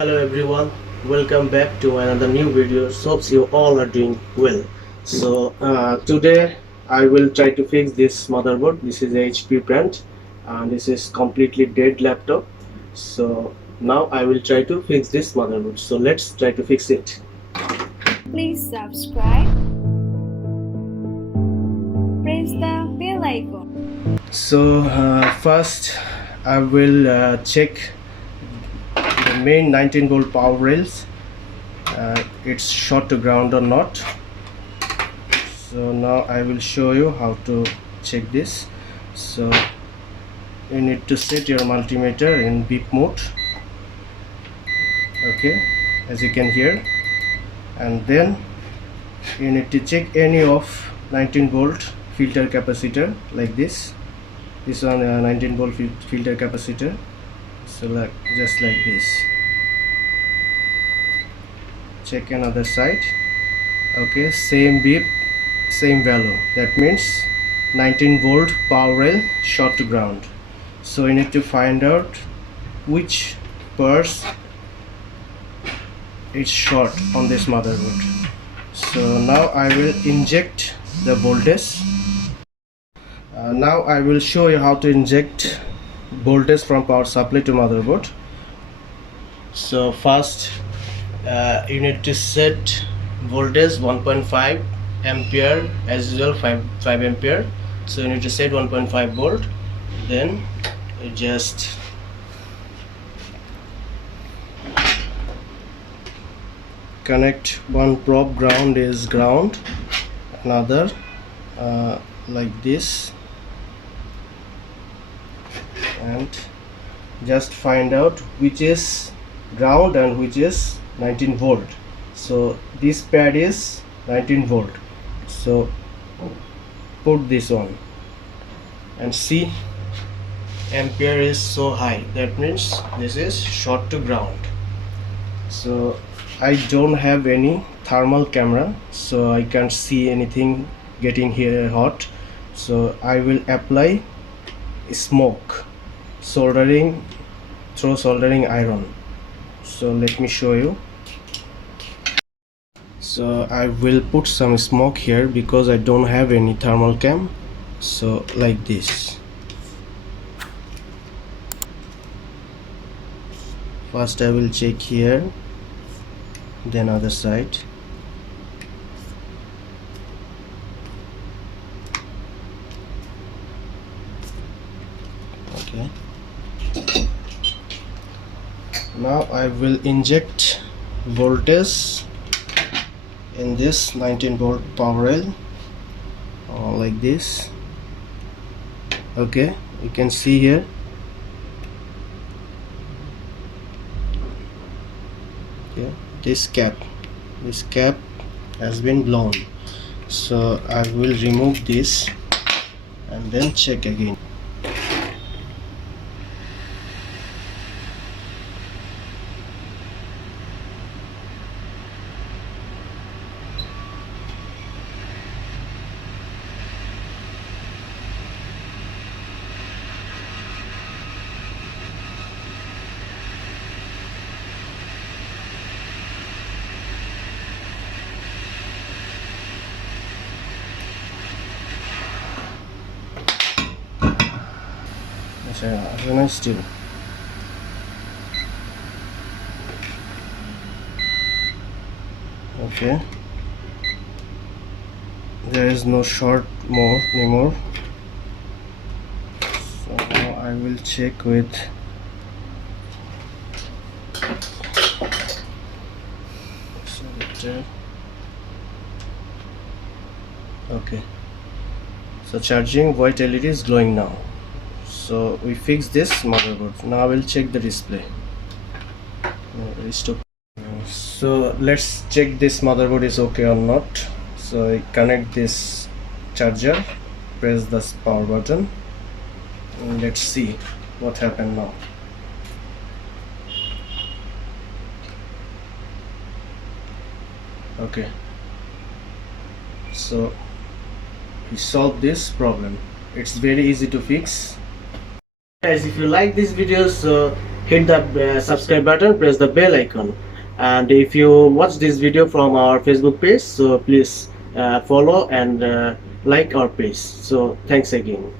Hello everyone, welcome back to another new video. Hopes you all are doing well. Today I will try to fix this motherboard. This is a HP brand and this is completely dead laptop. So now I will try to fix this motherboard. So let's try to fix it. Please subscribe. Press the bell icon. First I will check the main 19-volt power rails. It's short to ground or not. So now I will show you how to check this. So you need to set your multimeter in beep mode, okay, as you can hear, and then you need to check any of 19-volt filter capacitor like this one, 19-volt filter capacitor. So just like this. Check another side. Okay, same beep, same value. That means 19-volt power rail short to ground. So you need to find out which purse is short on this motherboard. So now I will inject the voltage. Now I will show you how to inject voltage from power supply to motherboard. So first you need to set voltage 1.5 ampere, as usual 5 ampere. So you need to set 1.5 volt. Then you just connect one probe. Ground is ground, another like this, and just find out which is ground and which is 19 volt. So this pad is 19 volt, so put this on and see, ampere is so high, that means this is short to ground. So I don't have any thermal camera, so I can't see anything getting here hot. So I will apply smoke soldering through soldering iron. So let me show you. So I will put some smoke here because I don't have any thermal cam. So like this. First I will check here, then other side. Okay. Now I will inject voltage in this 19-volt power rail like this. Okay, you can see here. Okay, this cap has been blown, so I will remove this and then check again. Still okay, there is no short more anymore. So now I will check with selector. Okay, so charging white LED is glowing now. So we fix this motherboard. Now I will check the display. Restore. So let's check this motherboard is okay or not. So I connect this charger, press the power button, and let's see what happened now. Okay, so we solved this problem. It's very easy to fix. Guys, if you like this video, so hit the subscribe button, press the bell icon. And if you watch this video from our Facebook page, so please follow and like our page. So thanks again.